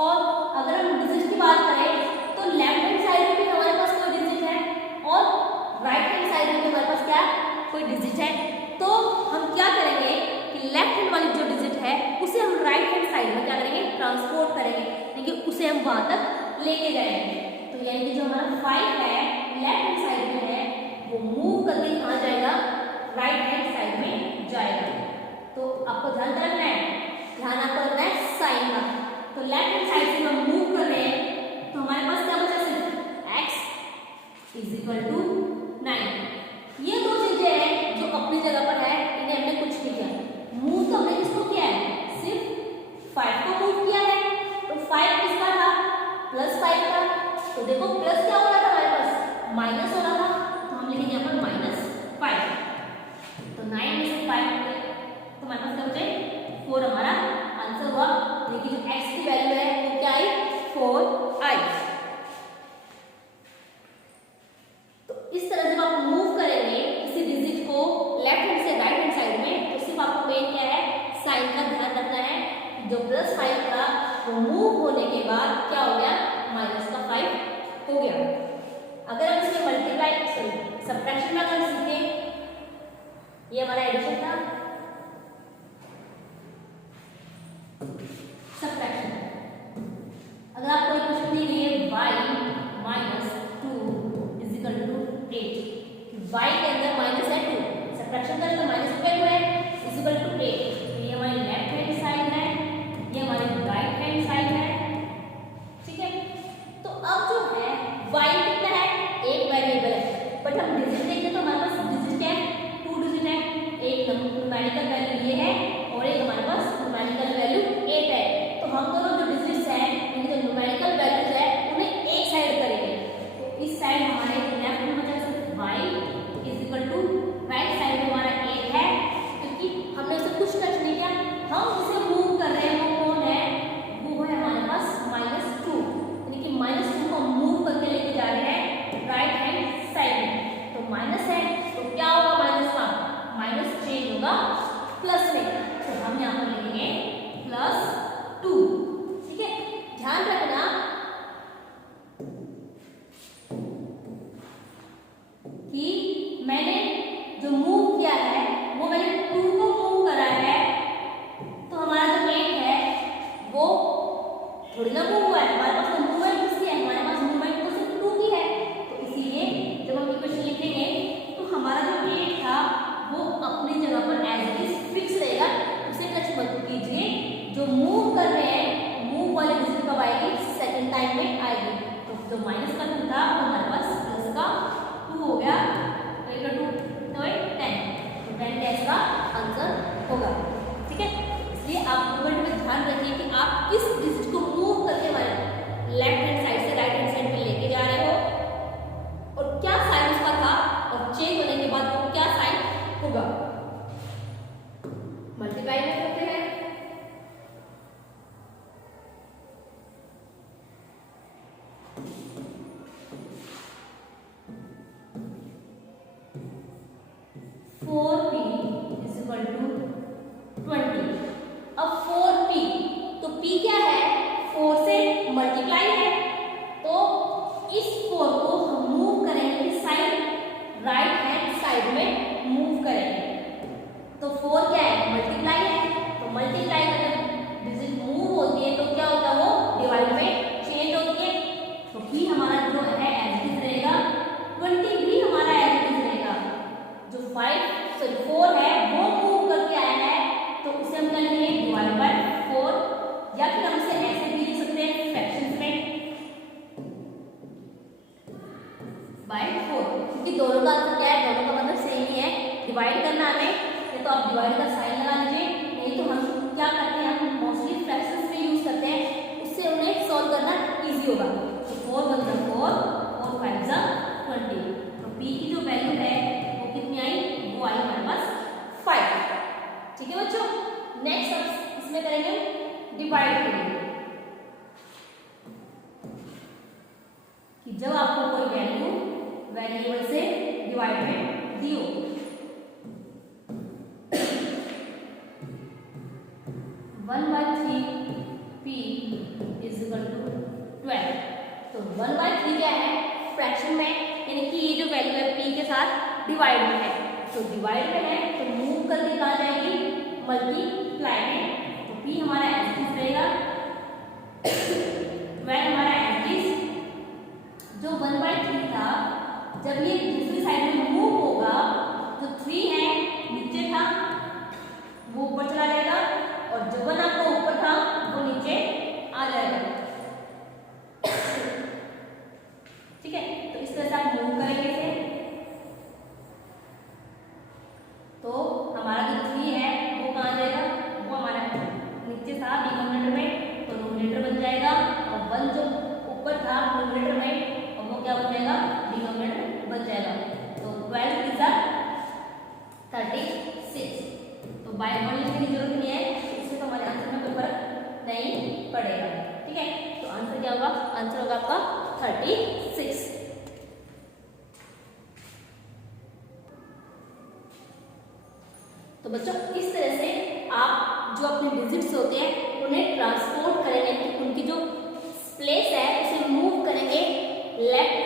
और अगर हम डिजिट की बात करें तो लेफ्ट हैंड साइड में भी हमारे पास कोई डिजिट है और राइट हैंड साइड में भी हमारे पास क्या कोई डिजिट है। तो हम क्या करेंगे कि लेफ्ट हैंड वाली जो डिजिट है उसे हम राइट हैंड साइड में क्या करेंगे, ट्रांसपोर्ट करेंगे, यानी कि उसे हम वहां तक लेके जाएंगे। तो यानी कि जो हमारा 5 है लेफ्ट हैंड साइड में है वो मूव करके कहाँ जाएगा, राइट हैंड साइड में जाएगा। तो आपको ध्यान रखना है, ध्यान आपको रखना है साइन का। तो लेफ्ट हैंड साइड से हम मूव कर रहे हैं तो हमारे पास क्या बचा, सिर्फ x इज इक्वल टू 9। ये दो चीजें हैं जो अपनी जगह पर है, इन्हें हमने कुछ नहीं किया। मूव तो हमने किसको किया है, सिर्फ 5 को मूव किया है। तो 5 किसका था, प्लस 5 का। तो देखो प्लस क्या हो रहा था हमारे पास, माइनस हो रहा था, तो हम लिखेंगे यहाँ पर -5। तो 9 में से 5 तो हमारे पास क्या बचे, 4 हमारा आंसर हुआ। लेकिन जो x की वैल्यू है वो क्या आई, 4 आई। तो इस तरह जब आप मूव करेंगे किसी डिजिट को लेफ्ट हैंड से राइट हैंड साइड में तो सिर्फ आपको मेन क्या है, साइन का ध्यान रखना है। जो +5 था वो मूव होने के बाद क्या हो गया, -5 हो गया। अगर हम इसमें मल्टीप्लाई सब्ट्रैक्शन में अगर सीखें, ये हमारा एडिशन था, सब्ट्रैक्शन। अगर आपको एक क्वेश्चन दी गई है y -2 is equal to 8, y के अंदर माइनस है 2, सब्ट्रैक्शन करें तो माइनस पे है इज इक्वल टू 8। तो ये हमारी लेफ्ट हैंड साइड है, ये हमारी राइट हैंड साइड है, ठीक है। तो अब जो है y कितना है, एक वेरिएबल है, बट हम डिजिट देखें तो हमारे पास डिजिट क्या है, 2 डिजिट है। एक न्यूमेरिकल वैल्यू ये है और एक हमारे पास न्यूमेरिकल वैल्यू 8 है। तो हम दोनों जो डिजिट्स हैं, यानी जो न्यूमेरिकल वैल्यूज है उन्हें एक साइड करेंगे। तो इस साइड हमारे लेफ्ट में बचा सिर्फ y is equal to, right side में हमारा 8 है, क्योंकि हमने उसे कुछ टच नहीं किया, हम उसे मूव कर रहे हैं। वो कौन है, वो है हमारे पास -2, यानी कि -2 को मूव करके लेके जा रहे हैं राइट हैंड साइड में। तो माइनस है तो क्या होगा, माइनस का माइनस चेंज होगा प्लस में, तो हम यहाँ पर लिखेंगे +2, ठीक है। ध्यान रखना कि मैंने जो मूव किया है वो मैंने 2 को मूव करा है, तो हमारा जो 8 है वो थोड़ी ना मूव हुआ है, हमारे पास तो मूवमेंट किसकी है, हमारे पास मूवमेंट तो सिर्फ 2 की है। तो इसीलिए जब हम इक्वेशन लिखेंगे तो हमारा जो 8 था वो अपनी जगह पर एज इट इज फिक्स रहेगा, उसे टच मत कीजिए। जो मूव कर रहे हैं, मूव वाले डिजिट कब आएगी, सेकंड टाइम में आएगी। तो जो माइनस का 2 था वो हमारे पास प्लस का 2 हो गया, तो 2 तो 10, तो 10 डैश का आंसर होगा, ठीक है। इसलिए आप मूवमेंट में ध्यान रखिए कि आप किस डिजिट को मूव करके हमारे लेफ्ट हैंड साइड से राइट हैंड साइड में लेके जा रहे हो और क्या साइन उसका था, और चेंज होने के बाद वो क्या साइन होगा। मल्टीप्लाई में करते हैं, अब 4p, तो p क्या है, 4 से मल्टीप्लाई है, तो इस 4 को हम मूव बनाना है या तो आप डिवाइड का साइन लगा लीजिए, नहीं तो हम क्या करते हैं, हम मोस्टली फ्रैक्शंस में यूज करते हैं, उससे उन्हें सॉल्व करना इजी होगा। तो 4 × 1 = 4 और 5 × 20। तो p की जो वैल्यू है वो कितनी आई, वो आई हमारे पास 5। ठीक है बच्चों, नेक्स्ट अब इसमें करेंगे डिवाइड करेंगे कि जब आपको कोई वैल्यू वेरिएबल से डिवाइड में दी हो, 1/3 p = 12। तो 1/3 क्या है, फ्रैक्शन में, यानी कि ये जो वैल्यू है p के साथ डिवाइड में है, तो डिवाइड में है तो मूव करके कहाँ जाएगी, मल्टीप्लाई में। तो p हमारा एज रहेगा, 12 हमारा एज जो 1/3 था, जब ये दूसरी साइड में मूव होगा तो 3 है नीचे था वो ऊपर चला जाएगा, और जो 1 आपको ऊपर था वो नीचे आ जाएगा। ठीक है, तो इस तरह से आप मूव करेंगे इसे, तो हमारा जो 3 है वो कहाँ जाएगा, वो हमारा नीचे था डिनोमिनेटर में, तो नोमिनेटर बन जाएगा, और 1 जो ऊपर था नोमिनेटर में, और वो क्या बन जाएगा, डिनोमिनेटर बन जाएगा। तो 12 × 36। तो बाय 1 लिखने की जरूरत नहीं है, इससे तो हमारे आंसर में कोई फर्क नहीं पड़ेगा। ठीक है, तो आंसर क्या होगा, आंसर होगा आपका 36। तो बच्चों इस तरह से आप जो अपने डिजिट्स होते हैं उन्हें ट्रांसपोर्ट करेंगे, कि उनकी जो प्लेस है उसे मूव करेंगे, लेफ्ट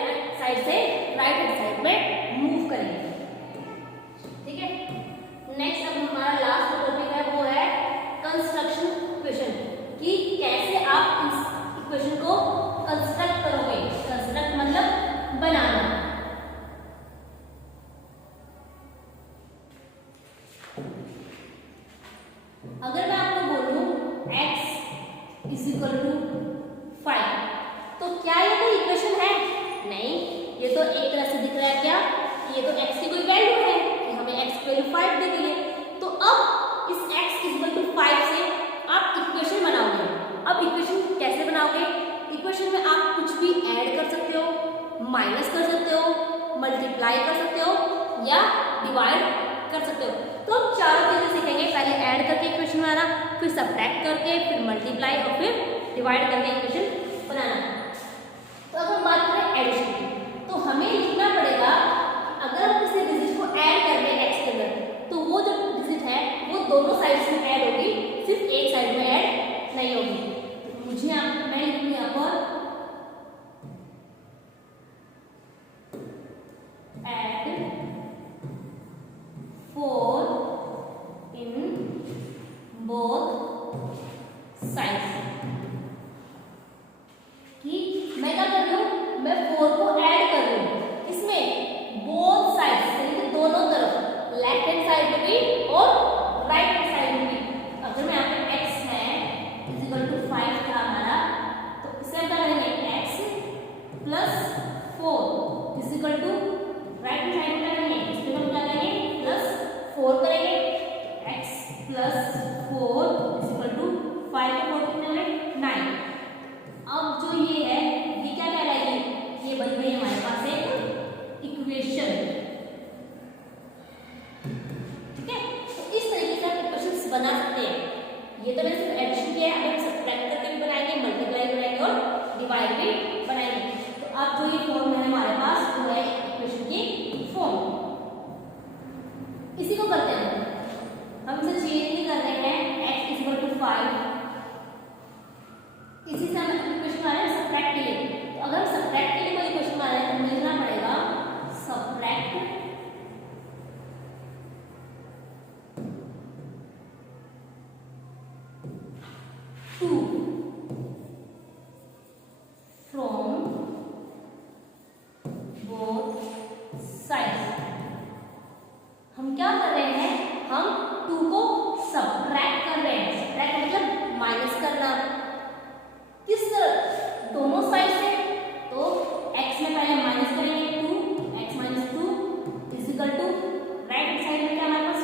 साइड से राइट हैंड साइड में मूव करेंगे। ठीक है, नेक्स्ट अब हमारा लास्ट टॉपिक है वो है कंस्ट्रक्शन इक्वेशन, कि कैसे आप इस इक्वेशन को कंस्ट्रक्ट करोगे। कंस्ट्रक्ट मतलब बनाना। अगर मैं आपको बोलूं x = 5, तो क्या ये कोई इक्वेशन है? नहीं, ये तो एक तरह से दिख रहा है क्या, ये तो x की कोई वैल्यू है, कि हमें x की वैल्यू 5 दे दी है। तो अब इस x = 5 से आप इक्वेशन बनाओगे। अब इक्वेशन कैसे बनाओगे, इक्वेशन में आप कुछ भी ऐड कर सकते हो, माइनस कर सकते हो, मल्टीप्लाई कर सकते हो, या डिवाइड कर सकते हो। तो हम चारों चीजें सीखेंगे, पहले ऐड करके इक्वेशन बनाना, फिर सब्ट्रैक्ट करके, फिर मल्टीप्लाई और फिर डिवाइड करके इक्वेशन बनाना। तो अगर हम बात करें एडिशन की, तो हमें लिखना पड़ेगा, अगर हम किसी डिजिट को ऐड कर रहे हैं x के अंदर, तो वो जो डिजिट है वो दोनों साइड्स में ऐड होगी, सिर्फ एक साइड में ऐड नहीं होगी। मुझे मैं लिखूंगी यहाँ पर ऐड 4 इन बोथ साइड्स, कि मैं क्या कर रही हूँ, मैं 4 को ऐड कर रही हूँ इसमें बोथ साइड्स, यानी कि दोनों तरफ, लेफ्ट हैंड साइड में भी और राइट हैंड साइड में भी। अगर मैं यहाँ पे x है = 5 था हमारा, तो इसे हम क्या करेंगे, x + 4 = राइट हैंड साइड में करेंगे, इसमें हम क्या करेंगे, +4 करेंगे, x + 4 = 5 को 4 कितने हुए, 9। अब जो ये है ये क्या कहलाएगी, ये बन गई हमारे पास एक इक्वेशन। ठीक है, तो इस तरीके से हम इक्वेशंस बना सकते हैं। ये तो मैंने सिर्फ एडिशन किया है, अब हम सब्ट्रैक्ट करके भी बनाएंगे, मल्टीप्लाई बनाएंगे और डिवाइड भी बनाएंगे। तो अब जो ये फॉर्म है हमारे पास वो है इक्वेशन की फॉर्म। इसी को करते हैं, हम इसे चेंज नहीं कर रहे हैं, x = 5, इसी से हम इक्वेशन बना रहे हैं सब्ट्रैक्ट के लिए। तो अगर हम सब्ट्रैक्ट के लिए कोई इक्वेशन बना रहे हैं तो हमें लिखना पड़ेगा सब्ट्रैक्ट 2 from both sides। हम क्या कर रहे हैं, हम 2 को सब्ट्रैक्ट कर रहे हैं। सब्ट्रैक्ट मतलब माइनस करना, किस तरह, दोनों साइड से। तो x में पहले माइनस करेंगे 2, x - 2 = राइट साइड में क्या हमारे पास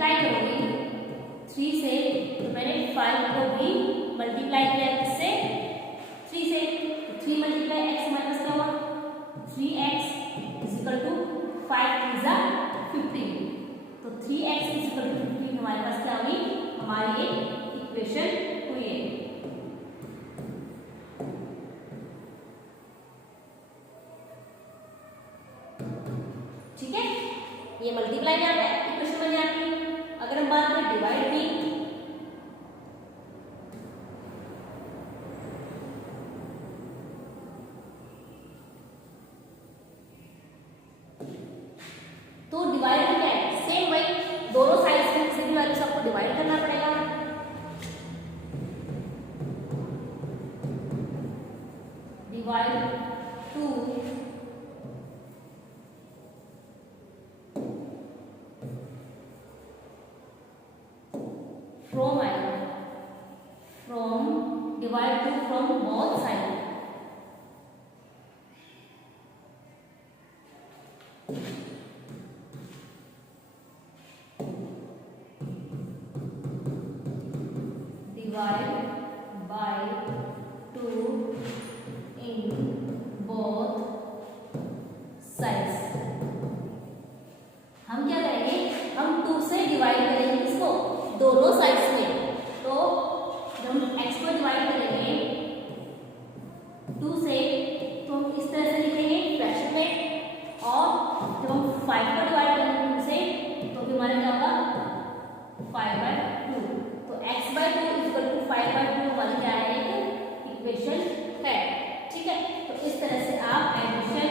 मल्टीप्लाई करूंगी 3 से, तो मैंने 5 को भी मल्टीप्लाई किया किससे, 3 से। तो 3 मल्टीप्लाई x हमारे पास क्या हुआ, 3x इज इक्वल टू 5 3 जा 15। तो 3x इज इक्वल टू 15 हमारे पास क्या हुई, हमारी ये इक्वेशन हुई है। ठीक है, ये मल्टीप्लाई में आता है, इक्वेशन बन जाती है। अगर हम बात करें डिवाइड की, तो डिवाइड क्या है, सेम वही, दोनों साइड्स में किसी भी वैल्यू से आपको डिवाइड करना पड़ेगा। Divide 2 from divide 2 from both sides। Divide by 2 in both sides। हम क्या करेंगे, हम 2 से डिवाइड करेंगे इसको दोनों साइड्स में। तो जब हम x को डिवाइड करेंगे 2 से, तो हम इस तरह से लिखेंगे फ्रैक्शन में, और जब हम 5 को डिवाइड करेंगे 2 से, तो फिर हमारा क्या होगा 5/2। तो x/2 इक्वल टू 5/2 हमारी क्या है, एक इक्वेशन है। ठीक है, तो इस तरह से आप एडिशन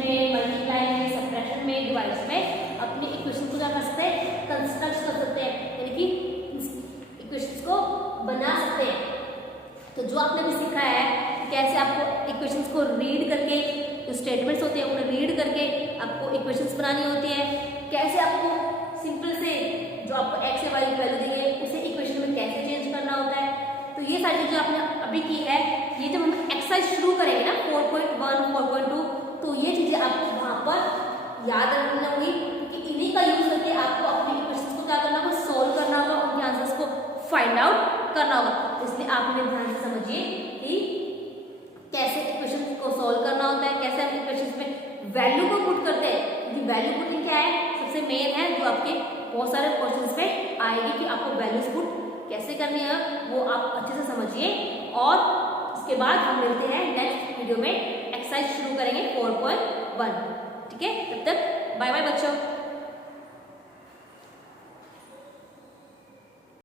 में, मल्टीप्लाई में, सब्ट्रैक्शन में, डिवाइड में अपनी इक्वेशन को क्या कर सकते हैं, कंस्ट्रक्ट कर सकते हैं, यानी कि इक्वेशंस को बना सकते हैं। तो जो आपने भी सीखा है कैसे आपको इक्वेशंस को रीड करके, जो स्टेटमेंट्स होते हैं उन्हें रीड करके आपको इक्वेशंस बनानी होती है, कैसे आपको सिंपल से जो आपको x या y की वैल्यू दी है उसे इक्वेशन में कैसे चेंज करना होता है, तो ये सारी चीजें आपने अभी की है। ये जब हम एक्सरसाइज शुरू करेंगे ना 4.1 4.2, तो ये चीजें आपको वहां पर याद रखना होगी, क्योंकि इन्हीं का यूज करके आपको अपने इक्वेशंस को क्या करना होगा, सोल्व करना होगा, उनके आंसर्स को फाइंड आउट करना होगा। इसलिए आप इन्हें ध्यान से समझिए कि कैसे इक्वेशन को सोल्व करना होता है, कैसे हम इक्वेशंस में वैल्यू को पुट करते हैं, क्योंकि वैल्यू पुटिंग क्या है, सबसे मेन है, जो आपके बहुत सारे क्वेश्चंस में आएगी कि आपको वैल्यूज पुट कैसे करनी है, वो आप अच्छे से समझिए। और उसके बाद हम मिलते हैं नेक्स्ट वीडियो में, एक्सरसाइज शुरू करेंगे 4.1। ठीक है, तब तक बाय बाय बच्चों।